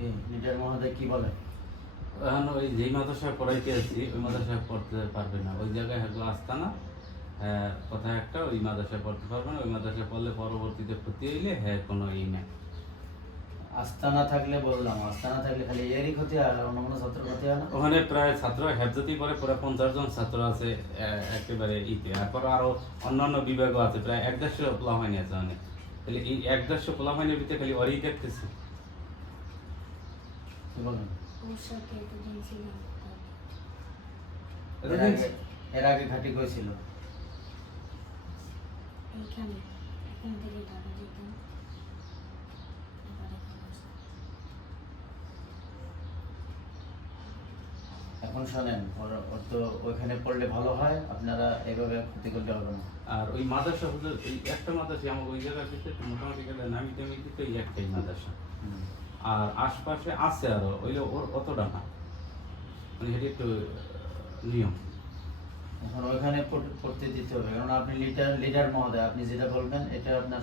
Leader মহোদয় কি বলে? এখন ওই যেই মাদ্রাসায় পড়াইতে আসছি ওই মাদ্রাসায় পড়তে পারবে না, ওই জায়গায় হ্যাঁ আসতা না। হ্যাঁ কথা একটা, ওই মাদ্রাসায় পড়তে পারবে না, ওই মাদ্রাসায় পড়লে পরবর্তীতে ক্ষতি হইলে হ্যাঁ কোনো ই নেই। আস্তানা থাকলে বললাম, আস্তানা থাকলে খালি এরই ক্ষতি হয়, অন্য কোনো ছাত্র ক্ষতি হয় না? ওখানে প্রায় ছাত্র হেফজতি পরে প্রায় 50 জন ছাত্র আছে একেবারে ইতে, তারপর আরো অন্যান্য বিভাগও আছে, প্রায় 150 পোলাপাইনি আছে অনেক। তাহলে এই 150 পোলাপাইনের ভিতরে খালি ওরই দেখতেছি। কি বলেন? ওর সাথে এতদিন ছিলাম এর আগে ঘাটি কইছিল? এইখানে, এখান থেকে ঢাকা যেতাম। এবার এখানে আসলাম। এখন শোনেন, ওর তো ওইখানে পড়লে ভালো হয়, আপনারা এভাবে ক্ষতি করলে হবে না। আর ওই মাদ্রাসা হুজুর এই একটা মাদ্রাসা আমাকে ওই জায়গার ভিতরে মোটামুটি গেলে নামি টামি দিতে এই একটাই মাদ্রাসা। আর আশপাশে আছে আরো, ওইলে ওর অতটা না, মানে সেটা একটু নিয়ম। এখন ওইখানে পড়তে দিতে হবে, কারণ আপনি লিডার মহোদয়, আপনি যেটা বলবেন এটা আপনার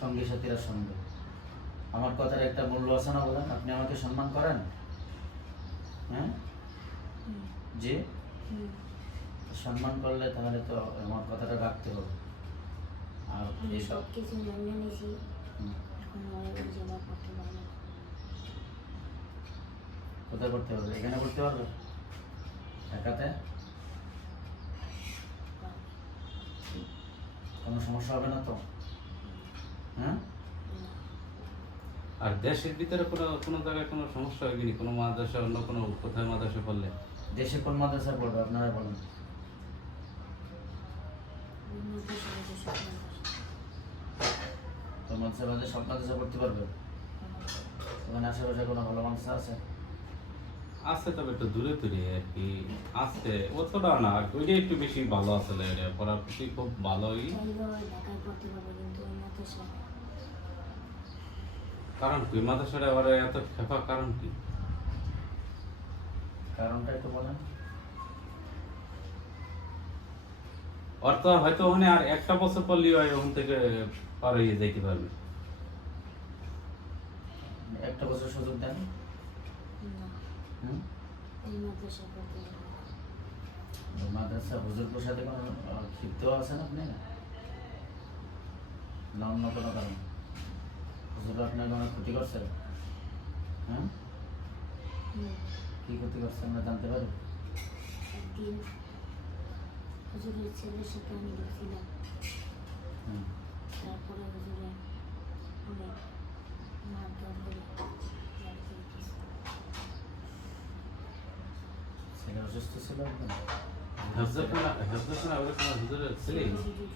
সঙ্গী সাথীরা শুনবে। আমার কথার একটা মূল্য আছে না বলেন? আপনি আমাকে সম্মান করেন? হ্যাঁ হুম, জি, হুম। সম্মান করলে তাহলে তো আমার কথাটা রাখতে হবে। আর আমি এইসব সব কিছু মেনে নিয়েছি। হুম, এখন ওই জমা করতে পারবো না। কোথায় করতে হবে? এখানে করতে পারবে? ঢাকাতে কোনো সমস্যা হবে না তো? হ্যাঁ, আর দেশের ভিতরে কোনো কোনো জায়গায় কোনো সমস্যা হয়নি, কোনো মাদ্রাসা অন্য কোনো কোথায় মাদ্রাসা পড়লে? দেশে কোন মাদ্রাসায় পড়বে আপনারা বলেন? ওই মাদ্রাসা হচ্ছে সব মাদ্রাসা। তো মাদ্রাসা বাদে সব মাদ্রাসা পড়তে পারবে? ওখানে আশেপাশে কোনো ভালো মাদ্রাসা আছে? আছে, তবে একটু দূরে দূরে আর কি আছে, অতটা না, ওইটা একটু বেশি ভালো আসলে, এটা পড়ার প্রতি খুব ভালোই। চাইলেও ওই ঢাকায় পড়তে পারবো, কিন্তু ওই মাদ্রাসা কারণ কি মাদ্রাসাটা ওরা এত খেপা কারণ কি? কারণটা একটু বলেন। ওর তো হয়তো ওখানে আর একটা বছর পড়লেই হয় ওখান থেকে পার হয়ে যেতে পারবে। একটা বছর সুযোগ দেন। না, হুম, এই মাদ্রাসা পড়তে পারবো। ওই মাদ্রাসা হুজুরপুর সাথে কোনো ক্ষিপ্ত আছেন আপনি, না অন্য কোনো কারণ? হুজুর আপনার কোনো ক্ষতি করছে? হ্যাঁ, হুম। কি ক্ষতি করছে আমরা জানতে পারি? একদিন হুজুরের ছেলের সাথে আমি গেছিলাম। হুম, তারপরে হুজুরে অনেক মারধর করে বাড়ি থেকে দিয়েছে। ছেলে অসুস্থ ছিল আপনার? হেফজখানা ওরা কোনো হুজুরের ছেলে? ছোট হুজুর,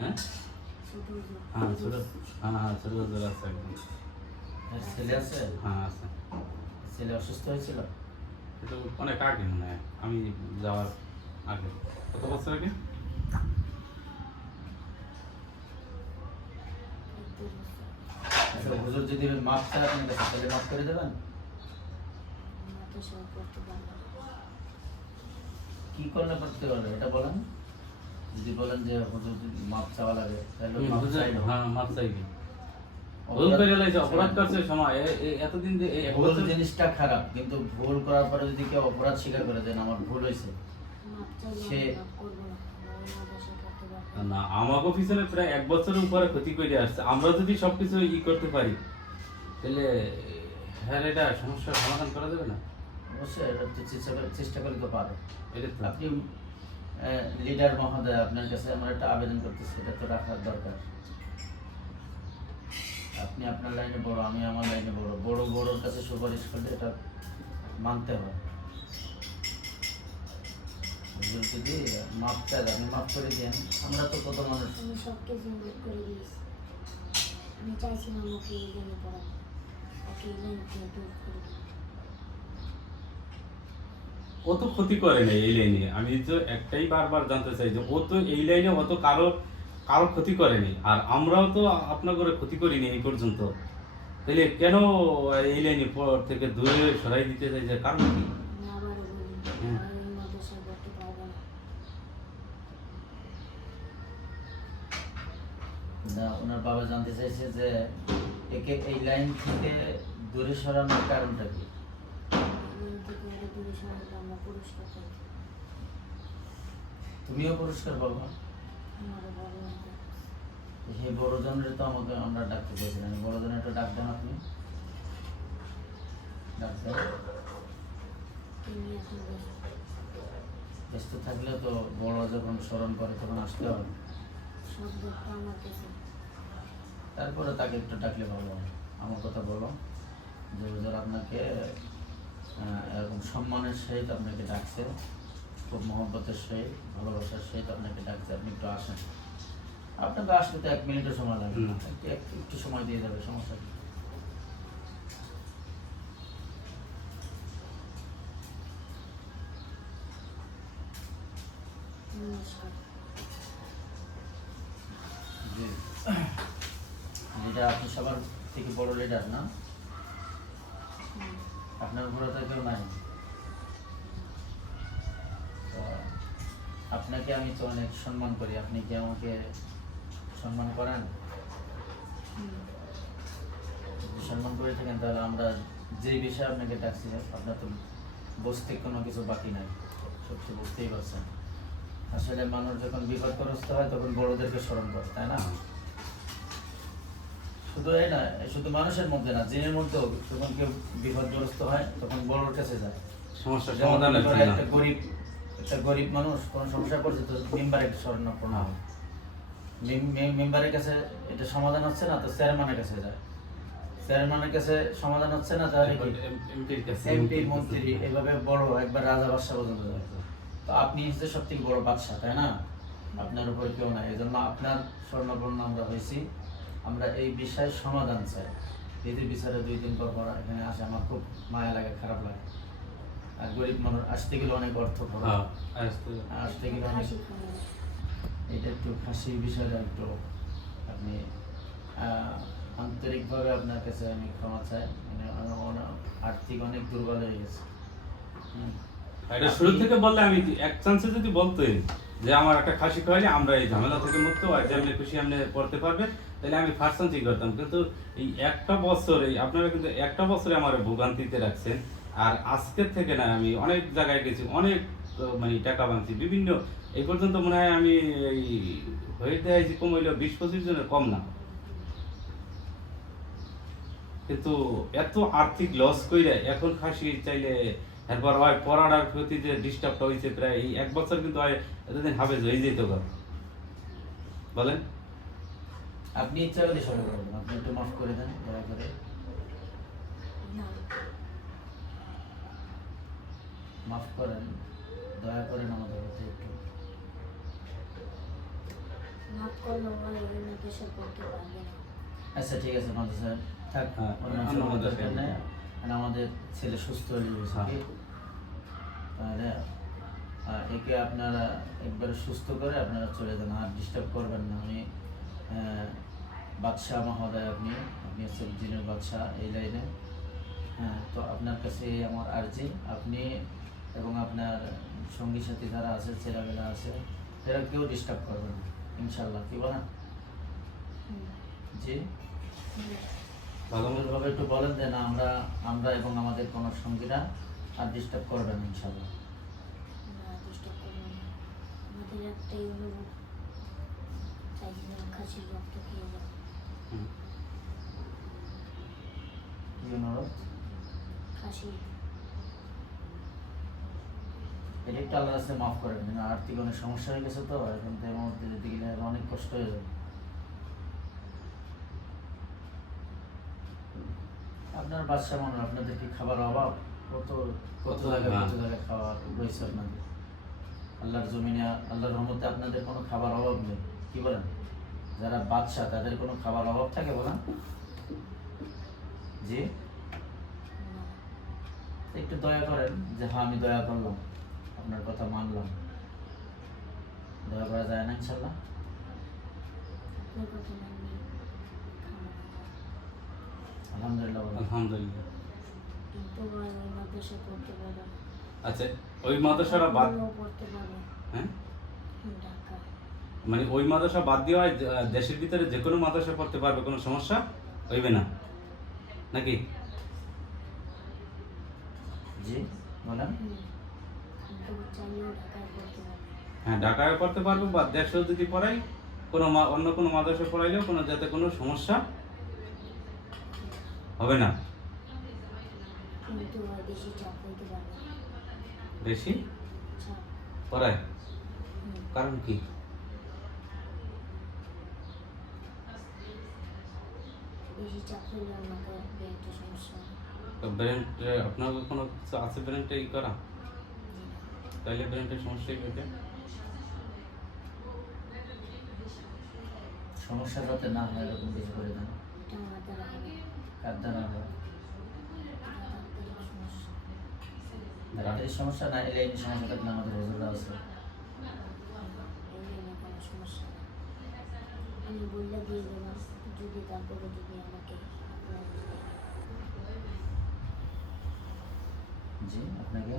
হ্যাঁ ছোট হুজুর। হ্যাঁ ছোট, হ্যাঁ ছোট হুজুর আছে একদম। এর ছেলে আছে? হ্যাঁ আছে। ছেলে অসুস্থ হয়েছিল? এটা অনেক আগে মনে হয়, আমি যাওয়ার আগে। কত বছর আগে? এক-দেড় বছর। আচ্ছা, হুজুর যদি মাপ চায় আপনার কাছে, তাহলে মাফ করে দেবেন? মাদ্রাসায় পড়তে পারবো না। কি করলে করতে পারবে এটা বলেন। যদি বলেন যে হুজুর যদি মাপ চাওয়া লাগে, তাহলে মাপ হুজুর, চাইলো। হ্যাঁ মাপ চাইবি। ভুল করে লাইছে, অপরাধ করছে সময় এতদিন যে এই ভুল বছর- জিনিসটা খারাপ, কিন্তু ভুল করার পরে যদি কেউ অপরাধ স্বীকার করে দেন আমার ভুল হয়েছে, মাপ চাইলে সে- আমি মাপ করবো না। আমি ওই মাদ্রাসায় পড়তে পারবো না। না, আমাকে পিছনে প্রায় 1 বছরের উপরে ক্ষতি করে আসছে, আমরা যদি সবকিছু করতে পারি তাহলে হ্যাঁ এটা সমস্যার সমাধান করা যাবে না। অবশ্যই এটা তো চেষ্টা করলে তো পারে। এটা তো আপনি লিডার মহোদয়, আপনার কাছে আমরা একটা আবেদন করতেছি, এটা তো রাখার দরকার। আপনি আপনার লাইনে বড়, আমি আমার লাইনে বড়, বড় বড়োর কাছে সুপারিশ করলে এটা মানতে হয়। হুজুর যদি মাপ চায় আপনি মাফ করে দেন, আমরা তো কত মানুষ। আমি সব কিছু বের করে দিয়েছি। আমি চাইছিলাম ওকে এই লাইনে পড়াবো, ওকে এই লাইন থেকে দূর করে দিই। ও তো ক্ষতি করে না এই লাইনে, আমি তো একটাই বারবার জানতে চাই যে ও তো এই লাইনে অত কারো কারো ক্ষতি করেনি, আর আমরাও তো আপনার করে ক্ষতি করিনি এই পর্যন্ত, তাহলে কেন এই লাইনে থেকে দূরে সরাই দিতে চাই, যে কারণ কি? আমি আবারও বলি, হুম। আমি ওই মাদ্রাসায় পড়তে পারবো না। না, ওনার বাবা জানতে চাইছে যে একে এই লাইন থেকে দূরে সরানোর কারণটা কি? ইমাম থেকে আরো দূরে সরালে আমরা পুরস্কার পাই। তুমিও পুরস্কার পাবো। আমারও বড় হয়ে সেই বড় জনের তো আমাকে আমরা ডাকতে চেয়েছিলাম, বড় জনের একটা ডাক দেন আপনি, ডাক দেন। তিনি এখন ব্যস্ত থাকলে তো বড় যখন স্মরণ করে তখন আসতে হবে, সব দুঃখ আমার কাছে। তারপরে তাকে একটু ডাকলে ভালো হয়। আমার কথা বলো যে হুজুর আপনাকে এরকম সম্মানের সহিত আপনাকে ডাকছে, খুব মহব্বতের সহিত ভালোবাসার সহিত আপনাকে ডাকছে, আপনি একটু আসেন। আপনাকে আসতে তো 1 মিনিটও সময় লাগবে না, একটু সময় দিয়ে যাবে, সমস্যা কি? নমস্কার। জি, যেটা আপনি সবার থেকে বড় লিডার না, হুম। আপনার উপরে তো কেউ নাই। তো আপনাকে আমি তো অনেক সম্মান করি, আপনি কি আমাকে সম্মান করেন? হুম। যদি সম্মান করে থাকেন তাহলে আমরা যেই বিষয়ে আপনাকে ডাকছি আপনার তো বুঝতে কোনো কিছু বাকি নাই, সত্যি বুঝতেই পারছেন। আসলে মানুষ যখন বিপদগ্রস্ত হয় তখন বড়দেরকে স্মরণ করে, তাই না? শুধু এই না, শুধু মানুষের মধ্যে না, জিনের মধ্যেও যখন কেউ বিপদগ্রস্ত হয় তখন বড়োর কাছে যায়। সমস্যার যেমন সমাধানের ধরো জন্য। একটা গরিব মানুষ কোন সমস্যা করছে তো মেম্বারে শরণাপন্ন হয়। মেম্বারের কাছে এটা সমাধান হচ্ছে না তো চেয়ারম্যানের কাছে যায়, চেয়ারম্যানের কাছে সমাধান হচ্ছে না তাহলে এমপির কাছে, এমপি মন্ত্রী, এভাবে বড় একবার রাজা বাদশাহ পর্যন্ত যায়। তো আপনি হচ্ছে সব থেকে বড় বাদশাহ, তাই না? আপনার উপরে কেউ নাই, এই জন্য আপনার স্বর্ণপূর্ণ আমরা হয়েছি। আমরা এই বিষয়ে সমাধান চাই। বিধি বিচারে 2 দিন পর পর এখানে আসে, আমার খুব মায়া লাগে, খারাপ লাগে। আর গরিব মানুষ আসতে গেলে অনেক অর্থ খরচ, হ্যাঁ, আসতে আসতে গেলে অনেক, হাসি খাওয়া। এটা একটু খাসির বিষয়টা একটু আপনি আন্তরিকভাবে আপনার কাছে আমি ক্ষমা চাই, মানে আমি আর্থিক অনেক দুর্বল হয়ে গেছে। হুম। এটা শুরু থেকে বললে আমি এক চান্সে যদি বলতেন যে আমার একটা খাসি খাওয়াইলে আমরা এই ঝামেলা থেকে মুক্ত, আর যেমনি খুশি আপনি পড়তে পারবেন, তাহলে আমি ফার্স্ট চান্সই করতাম। কিন্তু এই একটা বছর, এই আপনারা কিন্তু একটা বছরে আমার ভোগান্তিতে রাখছেন। আর আজকের থেকে না, আমি অনেক জায়গায় গেছি, অনেক মানে টাকা ভাঙছি বিভিন্ন, এই পর্যন্ত মনে হয় আমি এই হয়ে দেয় যে কম হইলেও 20-25 জনের কম না। কিন্তু এত আর্থিক লস কইরা এখন খাসি চাইলে এরপর হয় পড়ার প্রতি যে ডিস্টার্বটা হয়েছে প্রায় এই 1 বছর, কিন্তু হয় এতদিন হাফেজ হয়ে যেত গা। বলেন আপনি ইচ্ছা করলে সরে করবেন, আপনি একটু মাফ করে দেন দয়া করে, না, মাফ করেন, দয়া করেন আমাদের প্রতি একটু। মাফ করলেও হয় ওই দেশে পড়তে পারবে না। আচ্ছা ঠিক আছে মাদ্রাসা থাক, হ্যাঁ, অন্য অন্য সময় মাদ্রাসায় দরকার নেই। আর আমাদের ছেলে সুস্থ হয়ে গেছে, হ্যাঁ। কি? তাহলে একে আপনারা একবারে সুস্থ করে আপনারা চলে যান, আর ডিস্টার্ব করবেন না। আমি বাদশাহ মহোদয়, আপনি আপনি হচ্ছে জিনের বাদশাহ এই লাইনে। হ্যাঁ, তো আপনার কাছে আমার আর্জি, আপনি এবং আপনার সঙ্গী সাথী যারা আছে, ছেলেমেয়েরা আছে, এরা কেউ ডিস্টার্ব করবেন না ইনশাল্লাহ, কি বলেন? হুম। জি, হুম। ভালো মতো সুন্দরভাবে একটু বলেন যে না, আমরা এবং আমাদের কোনো সঙ্গীরা আর ডিস্টার্ব করবেন না ইনশাল্লাহ। না, ডিস্টার্ব করবে না। আমাদের একটাই অনুরোধ, চাইছিলাম খাসির রক্ত খেয়ে যাও। হুম। কি অনুরোধ? খাসি এটা একটু আল্লাহর কাছে মাফ করে দিন, আর্থিক অনেক সমস্যা হয়ে গেছে তো, এখন তো এর মধ্যে যেতে গেলে অনেক কষ্ট হয়ে যাবে। আপনার বাদশা মানুষ, আপনাদের কি খাবার অভাব? কত কত জায়গায় কত জায়গায় খাওয়া রয়েছে আপনাদের। আল্লাহর জমিনে, আল্লাহর রহমতে আপনাদের কোনো খাবার অভাব নেই, কি বলেন? যারা বাদশা তাদের কোনো খাবার অভাব থাকে বলেন? জি, না, একটু দয়া করেন যে হ্যাঁ আমি দয়া করলাম, আপনার কথা মানলাম। দয়া করা যায় না ইনশাল্লাহ? আপনার কথা মানলে খাবো না। আলহামদুলিল্লাহ বলেন। আলহামদুলিল্লাহ। কিন্তু ভাই ওই মাদ্রাসা পড়তে পারে, আচ্ছা, ওই মাদ্রাসাটা বাদ, পড়তে পারে হ্যাঁ, ঢাকা। মানে ওই মাদ্রাসা বাদ দিয়ে হয় দেশের ভিতরে যে কোনো মাদ্রাসা পড়তে পারবে, কোনো সমস্যা হইবে না নাকি? জি বলেন। তবু চাইলেও ঢাকায় পড়তে পারবে। হ্যাঁ, ঢাকায় পড়তে পারবো বা দেশেও যদি পড়াই, কোনো অন্য কোনো মাদ্রাসা পড়াইলেও কোনো যাতে কোনো সমস্যা হবে না। কিন্তু বেশি চাপ হইতে পারবে না। বেশি চাপ। পড়ায় হুম। কারণ কি? বেশি চাপ হইলে আমাকে একটা সমস্যা হবে। ব্রেনটে আপনার কোনো কিছু আছে ব্রেনটে ই করা? তাইলে ব্রেনটের সমস্যা কি হইতে? সমস্যা যাতে না হয় এরকম কিছু করে দেন। এটা আমার দ্বারা হবে না। কার দ্বারা হয়? এটা ডাক্তারের সমস্যা। ডাক্তারের সমস্যা না, এই লাইনের সমস্যা থাকলে আমাদের হুজুররা আছে। এই নিয়ে কোনো সমস্যা নেই। আমি বললে দিয়ে দেবো, যদি তারপরে যদি আমাকে জি আপনাকে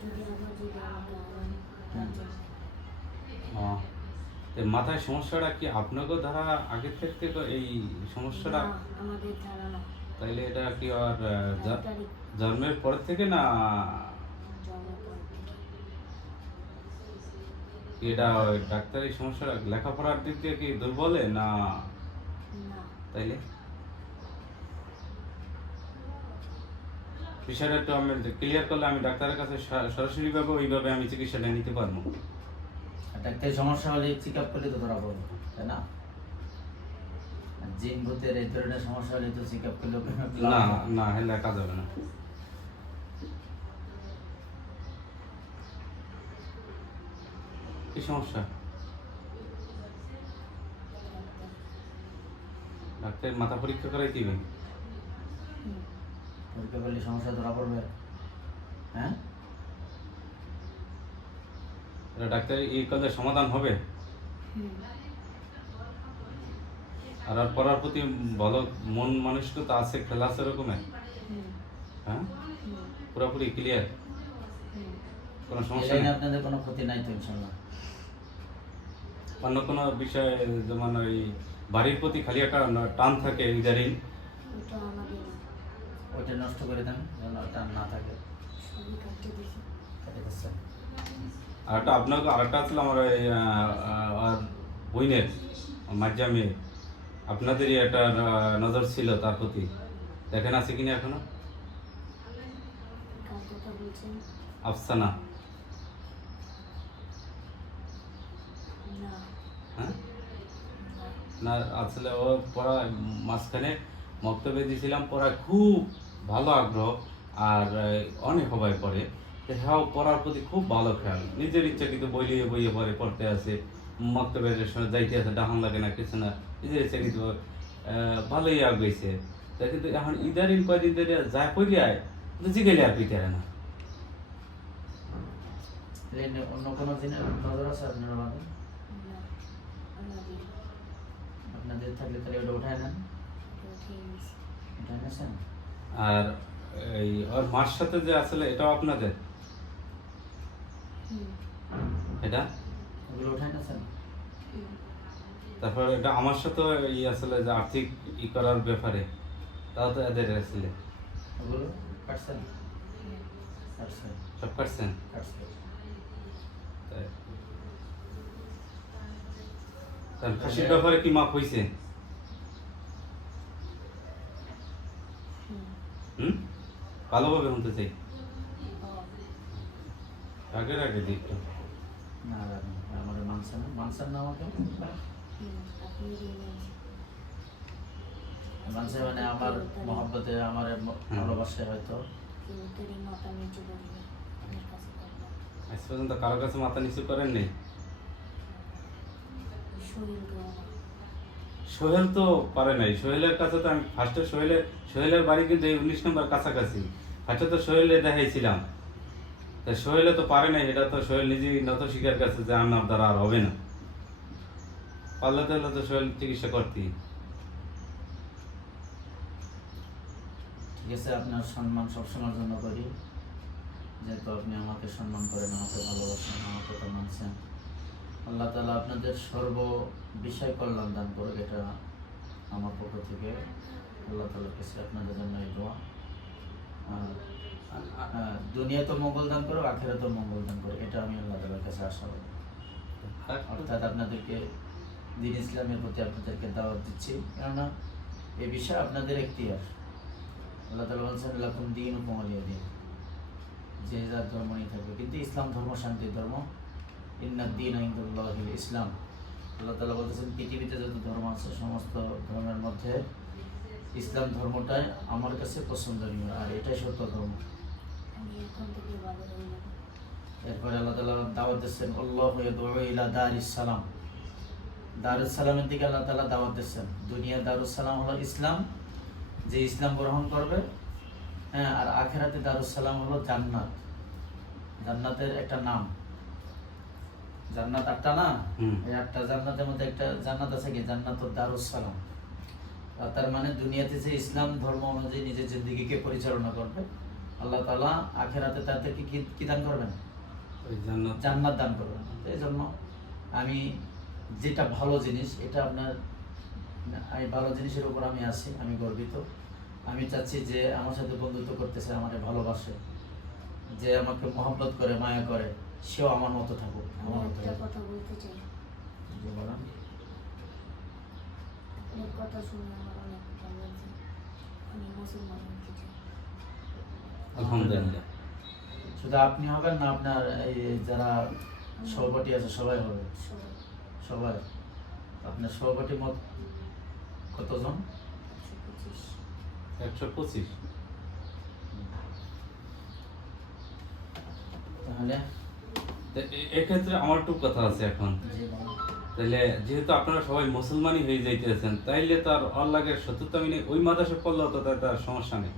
যদি আমাকে তো মাথায় সমস্যাটা কি আপনাকেও ধরা আগের থেকে এই সমস্যাটা? না, আমাদের ধারণা তাইলে এটা কি আর ডাক্তারি জন্মের পর থেকে না জন্মের পর থেকে। এটা ওই ডাক্তারি সমস্যাটা লেখাপড়ার দিক দিয়ে কি দুর্বলে না? না, তাইলে বিষয়টা একটু আমি ক্লিয়ার করলে আমি ডাক্তারের কাছে সরাসরি ভাবে ওইভাবে আমি চিকিৎসাটা নিতে পারবো। আর ডাক্তারের সমস্যা হলে চেক আপ করলে তো ধরা পড়বে, তাই না? আর জিন ভূতের এই ধরনের সমস্যা হলে তো চেক আপ করলেও না না, হেলে কাজ হবে না। কি সমস্যা? ডাক্তার মাথা পরীক্ষা করাই দিবে? হুম, পরীক্ষা করলে সমস্যা ধরা পড়বে। হ্যাঁ, এটা ডাক্তার এই কাজের সমাধান হবে? হুম, আর আর পড়ার প্রতি ভালো মন মানসিকতা আছে, খেলা আছে এরকমের? হুম, হ্যাঁ, হুম, পুরোপুরি ক্লিয়ার, হুম। কোনো এই সমস্যা লাইনে নেই? আপনাদের কোনো ক্ষতি নাই তো ইনশাল্লাহ? অন্য কোনো বিষয়ে যেমন ওই বাড়ির প্রতি খালি একটা টান থাকে ইদারিং, ওটা আমাদের ওইটা নষ্ট করে দেন যেন ওটা না থাকে। সবই কাটতে দিছি। কেটে দিচ্ছেন। আর একটা আপনাকে আর একটা ছিল আমার ওই আর বইনের মাঝে মেয়ে, আপনাদেরই একটা নজর ছিল তার প্রতি, দেখেন আছে কিনা এখনো? কার কথা বলছেন? আফসানা। না, হ্যাঁ না, না, আসলে ও পড়া মাঝখানে মক্তবে দিয়েছিলাম, পড়ায় খুব ভালো আগ্রহ আর অনেক সবাই পড়ে, তো হ্যাঁ পড়ার প্রতি খুব ভালো খেয়াল, নিজের ইচ্ছা কিন্তু বইয়ে বইয়ে পড়ে পড়তে আছে, মক্তবের সময় যাইতে আছে, ডাহান লাগে না কিছু না, নিজের ইচ্ছা কিন্তু ভালোই আগ্রহীছে। তা কিন্তু এখন ইদারিং কয়দিন ধরে যা পড়ি আয় কিন্তু জিগেলে আর পিটারে না। লাইনে অন্য কোনো জিনের নজর আছে আপনার আমাদের? না, আমাদের আপনাদের থাকলে তাহলে ওটা উঠায় নেন। ওটা উঠিয়ে নিছি। উঠায় নিয়েছেন? আর এই ওর মার সাথে যে আসলে এটাও আপনাদের, হুম, এটা ওগুলো উঠায় নিয়েছেন? হুম, তারপর এটা আমার সাথে ই আসলে যে আর্থিক ই করার ব্যাপারে, তাও তো এদের আসলে ওগুলো কাটছেন? হুম। কাটছেন, সব কাটছেন। কাটছেন। তার ফাঁসির ব্যাপারে কি মাপ হয়েছে? হুম, হুম, ভালোভাবে শুনতে চাই, ও, আগের আগে দিকটা। না রাখুন, আমার মানছেন না, মানছেন না আমাকে? হুম, আপনি দিয়ে নিয়েছেন। মানছে মানে আমার মহব্বতে, আমার ভালোবাসায় হয়তো। কেউ তোরই মাথা নিচু করবে, আমার কাছে করবে। আজ পর্যন্ত কারো কাছে মাথা নিচু করেন নেই? শরীর গরম। সোহেল তো পারে নাই, সোহেলের কাছে তো আমি ফার্স্টে সোহেলের বাড়ি কিন্তু এই 19 নম্বর কাছাকাছি, ফার্স্টে তো সোহেলে দেখাইছিলাম, তা সোহেলে তো পারে নাই, এটা তো সোহেল নিজেই নত স্বীকার করছে যে আমার দ্বারা আর হবে না, পারলে তো হলে তো সোহেল চিকিৎসা করতেই। ঠিক আছে, আপনার সম্মান সবসময়ের জন্য করি, যেহেতু আপনি আমাকে সম্মান করেন, আমাকে ভালোবাসেন, আমার কথা মানছেন। আল্লাহ তাআলা আপনাদের সর্ব বিষয় কল্যাণ দান করুক, এটা আমার পক্ষ থেকে আল্লাহ তাআলার কাছে আপনাদের জন্য এই দোয়া। দুনিয়া তো মঙ্গল দান করো, আখেরাতে মঙ্গল দান করো, এটা আমি আল্লাহ তাআলার কাছে আশা করি। অর্থাৎ আপনাদেরকে দিন ইসলামের প্রতি আপনাদেরকে দাওয়াত দিচ্ছি, কেননা এই বিষয়ে আপনাদের এখতিয়ার। আল্লাহ তাআলা বলছেন লাকুম দীনুকুম ওয়ালিয়া দীন, যে যার ধর্ম নিয়ে থাকবে, কিন্তু ইসলাম ধর্ম শান্তির ধর্ম। ইন্নাদ দীনা ইনদাল্লাহিল ইসলাম। আল্লাহ তাআলা বলতেছেন পৃথিবীতে যত ধর্ম আছে সমস্ত ধর্মের মধ্যে ইসলাম ধর্মটাই আমার কাছে পছন্দনীয়, আর এটাই সত্য ধর্ম। আমি এখন থেকে ভালো হয়ে যাব। এরপরে আল্লাহ তাআলা দাওয়াত দিচ্ছেন আল্লাহু ইয়াদউ ইলা দারিস সালাম। দারুস সালামের দিকে আল্লাহ তাআলা দাওয়াত দিচ্ছেন। দুনিয়া দারুস সালাম হলো ইসলাম, যে ইসলাম গ্রহণ করবে, হ্যাঁ, আর আখেরাতে দারুস সালাম হলো জান্নাত। জান্নাতের একটা নাম, জান্নাত আটটা না, হুম। এই আটটা জান্নাতের মধ্যে একটা জান্নাত আছে কি জান্নাতুদ দারুস সালাম। আর তার মানে দুনিয়াতে যে ইসলাম ধর্ম অনুযায়ী নিজের জিন্দেগিকে পরিচালনা করবে, আল্লাহ তাআলা আখেরাতে তাদেরকে কি দান করবেন? ওই জান্নাত জান্নাত দান করবেন। এই জন্য আমি যেটা ভালো জিনিস, এটা আপনার, আমি ভালো জিনিসের উপর আমি আছি, আমি গর্বিত। আমি চাচ্ছি যে আমার সাথে বন্ধুত্ব করতেছে, আমাকে ভালোবাসে, যে আমাকে মহব্বত করে, মায়া করে, সেও আমার মতো থাকুক, আমি আমার মতো একটা থাকুক। কথা বলতে চাই। জি, বলেন। আপনার কথা শুনে আমার অনেক ভালো লাগছে। আমি মুসলমান হতে চাই। আলহামদুলিল্লাহ। শুধু আপনি হবেন না, আপনার এই যারা সভাপতি আছে সবাই হবে, সবাই সবাই। আপনার সভাপতি মত কতজন? 125। 125। তাহলে তো এক্ষেত্রে আমার একটু কথা আছে এখন। জি, বলেন। তাহলে যেহেতু আপনারা সবাই মুসলমানই হয়ে যাইতেছেন, তাইলে তো আর আল্লাহর শত্রুতা মিলে ওই মাদ্রাসা পড়লেও তো তার সমস্যা নেই।